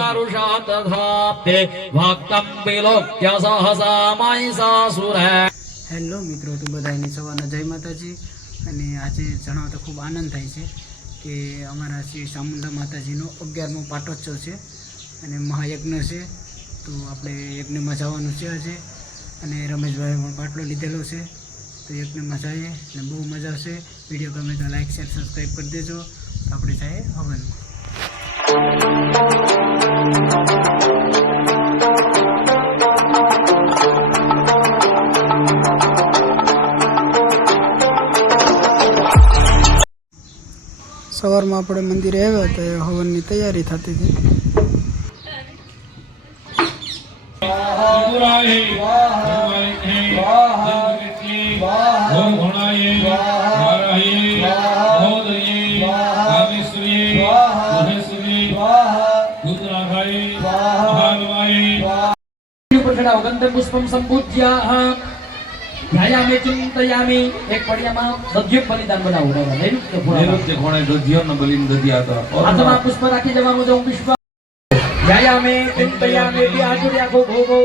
तरुषा तथाप्ते भक्तं विलोक्य सहसा महिषासुर। હેલો મિત્રો, તો બધાને સવારના જય માતાજી। અને આજે જણાવતા ખૂબ આનંદ થાય છે કે અમારા શ્રી ચામુંડા માતાજીનો 11મો પાટોત્સવ છે અને મહાયજ્ઞ છે। તો આપણે યજ્ઞમાં જવાનું છે આજે, અને રમેશભાઈએ પણ પાટલો લીધેલો છે। તો યજ્ઞમાં જઈએ અને બહુ મજા આવશે। વિડીયો ગમે તો લાઈક શેર સબસ્ક્રાઈબ કરી દેજો। તો આપણે જઈએ હવનમાં। સવારમાં આપણે મંદિરે આવ્યા તો હવનની તૈયારી થતી હતી। पुष्पम संपूज्य ध्यायामे चिंतयामी। एक पड़ियामा दध्य बलिदान बनावो नैरुत्य कोणे दध्यनो बलिन दध्या तो हाथमा पुष्प राखी जवानो जो पुष्प ध्यायामे चिंतयामी। आजुर्या गो भोगो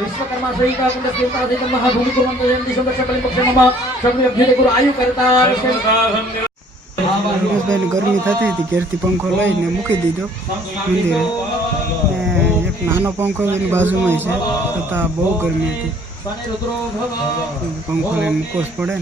विश्वकर्मा सहिता कुंडस देवता सहित महाभूमि कुर्वन्तो जयन्ति संवत्सर बलिं पक्षे मम शब्द अभ्युदय गुरु आयु करता। રમેશભાઈને ગરમી થતી હતી, ઘેરથી પંખો લઈને મૂકી દીધો મંદિરે। એક નાનો પંખો એની બાજુમાં છે, છતાં બહુ ગરમી હતી, પંખો લઈને મૂકવો જ પડે ને।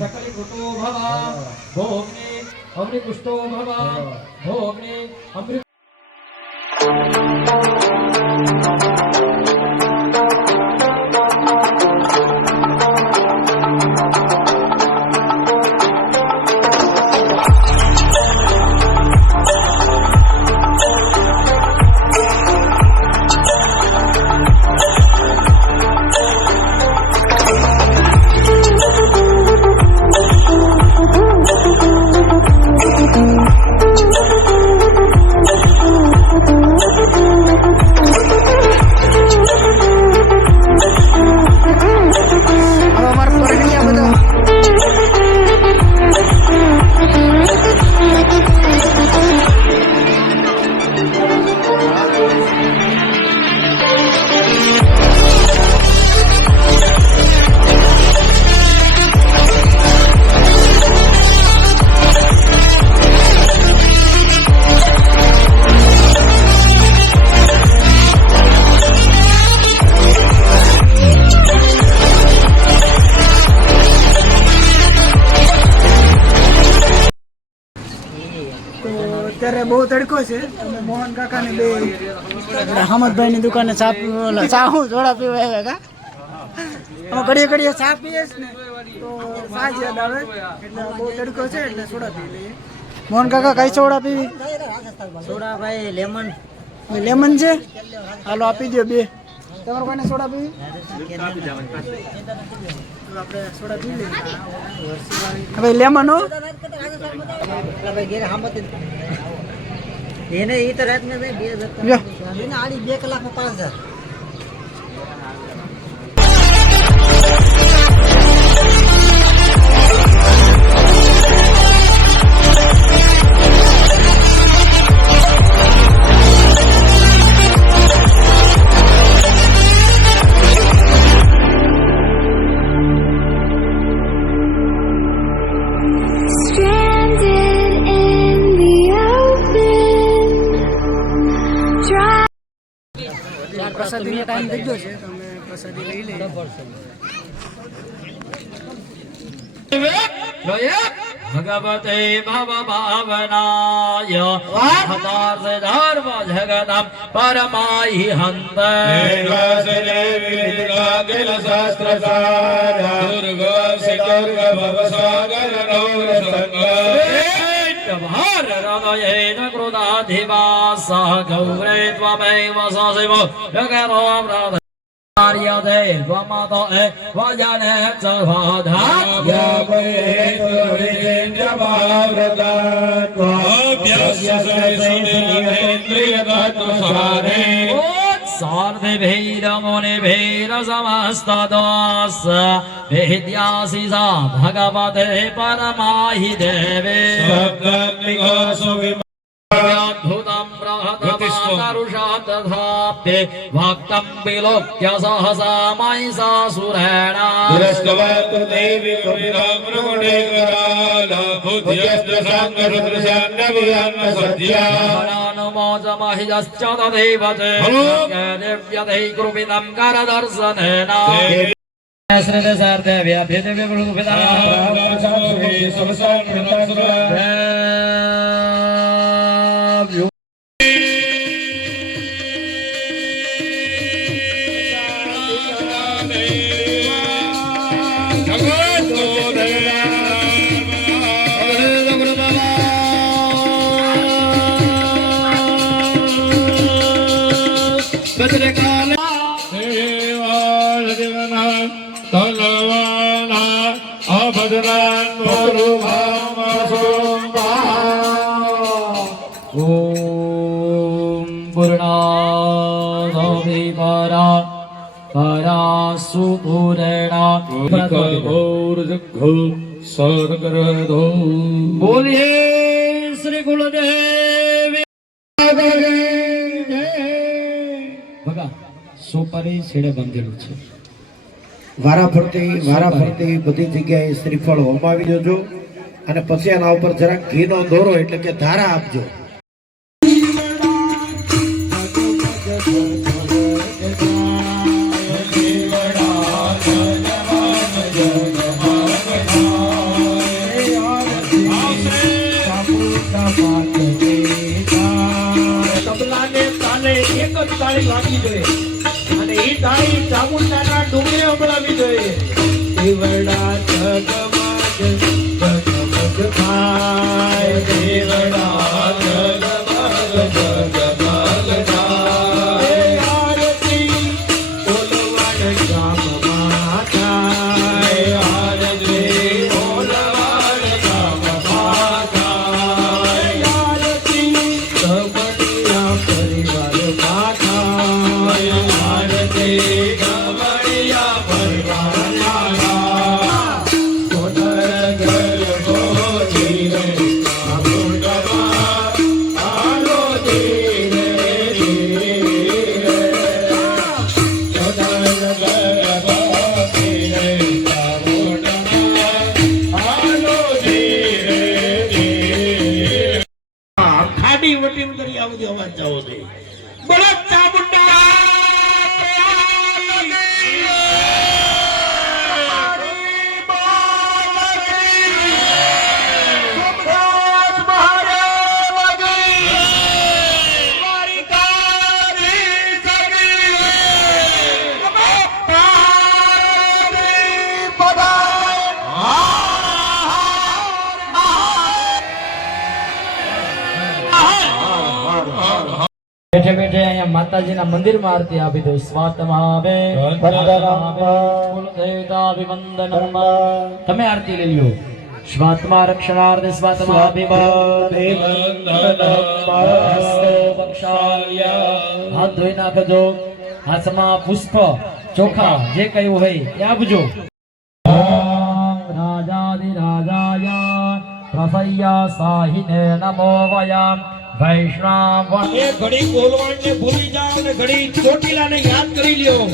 અત્યારે બહુ તડકો છે, અને મોહન કાકાની બે હમદભાઈની દુકાને ચા હું જોડા પીવા આવ્યા કા। અમે ઘડીએ ઘડીએ ચા પીએ ને તો ચા જ યાદ આવે, એટલે બહુ તડકો છે એટલે સોડા પી લઈએ। મોહન કાકા કઈ સોડા પીવી? સોડા ભાઈ લેમન લેમન છે, હાલો આપી દો બે। તમારે કોઈને સોડા પીવી? આપણે સોડા પી લઈએ ભાઈ, લેમન હો એને એ તો રાત में 2000 આડી 2 કલાકમાં 5000। પ્રસાદીનો ટાઈમ થઈ ગયો છે, તો અમે પ્રસાદી લઈ લઈએ। भगवते भव भावनाय हतार्थ धर्म जगदं परमाहि हन्त भारहृदयेन क्रोधाधिवासः गौरे त्वमेव सशिव जगरो कार्यते त्वमतो वजने च सार्धभैरमुनिभैर समस्तदोष वेद्यासि सा भगवते परमाहि देवे अद्भुतं प्रहतम् કરુષા તથાપ્તે ભક્તં વિલોક્ય સહસા મહિષાસુરેણા તિરસ્કવાતુ દેવી કવિરાગ્રગુણે કરાલા બુદ્ધ્યસ્ત સાંગરુદ્રશાન્નવિયાન્ન સત્યા મોજમહિજશ્ચ તથૈવ ચે દેવ્યદૈ કૃપિતં કરદર્શનેન બોલીએ શ્રી ગુરુદેવ ભગા સોપારી છેડે બાંધેલું છે. વારા ફરતી બધી જગ્યાએ શ્રીફળ હોમાવી દેજો અને પછી આના ઉપર જરાક ઘીનો દોરો એટલે કે ધારા આપજો. તબલાને તાલે એક જ તાળી લાગી જોઈએ અને એ તાળી ચામુંડાના ડુંગરે સંભળાવી જોઈએ. દેવડા જગમગ જગમગ થાય, દેવડા જગમગ જગમગ થાય, આરતી બોલવાડ ગામમાં થાય, આરતી બોલવાડ ગામમાં થાય, આરતી ગમડિયા પરિવારમાં થાય, આરતી ગમડિયા પરિવારમાં થાય. કોટર ગરબો ધીરે આમુંડમાં આલો ધીરે ધીરે, કોટર ગરબો ધીરે આમુંડમાં આલો ધીરે ધીરે. ખાડી વટીન કરી આવજો અવાજ જાવો દે બોલો ચામુંડા બેઠે બેઠે અહીંયા માતાજીના મંદિરમાં આરતી આપી દો. સ્વાતમાવે કુલદેવતાભિવંદનમ. તમે આરતી લઈ લ્યો. સ્વાત્મા રક્ષણાર્થે સ્વાત્માભિવંદનમ. હાથ ધોઈ નાખજો. હાથમાં પુષ્પ ચોખા જે કયું હોય એ આપજો. રાજાધિરાજાય પ્રસય્ય સાહિને નમો વયમ વૈષ્ણવ. એ ઘડી બોલવાણ ને ભૂલી જાઓ ને ઘડી ચોટીલા ને યાદ કરી લ્યો.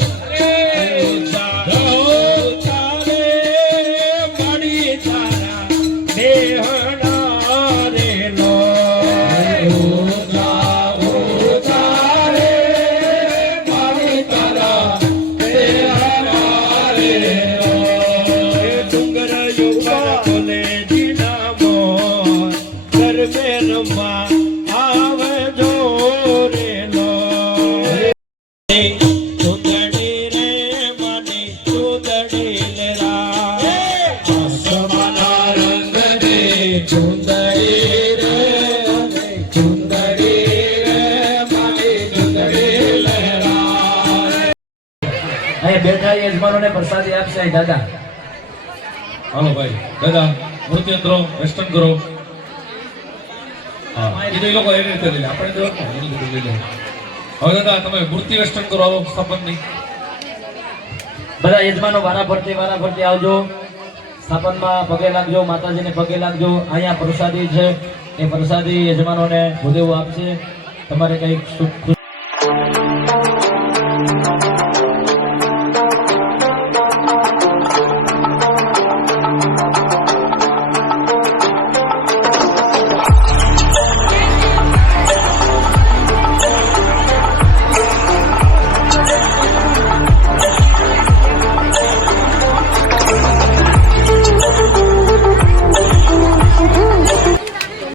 બેઠા યજમાનોને પ્રસાદી આપશે અહીં દાદા. હાલો ભાઈ દાદા નૃત્યંત્રો વેસ્ટર્ન કરો. હા એ તો એ લોકો એવી રીતે લઈ લે આપણે તો એની રીતે લઈ લે. હવે દાદા તમે મૂર્તિ વેસ્ટર્ન કરો આવો સ્થાપન નહીં. બધા યજમાનો વારા ફરતી આવજો. સ્થાપનમાં પગે લાગજો. માતાજીને પગે લાગજો. અહીંયા પ્રસાદી છે એ પ્રસાદી યજમાનોને ભૂદેવો આપશે. તમારે કંઈક સુખ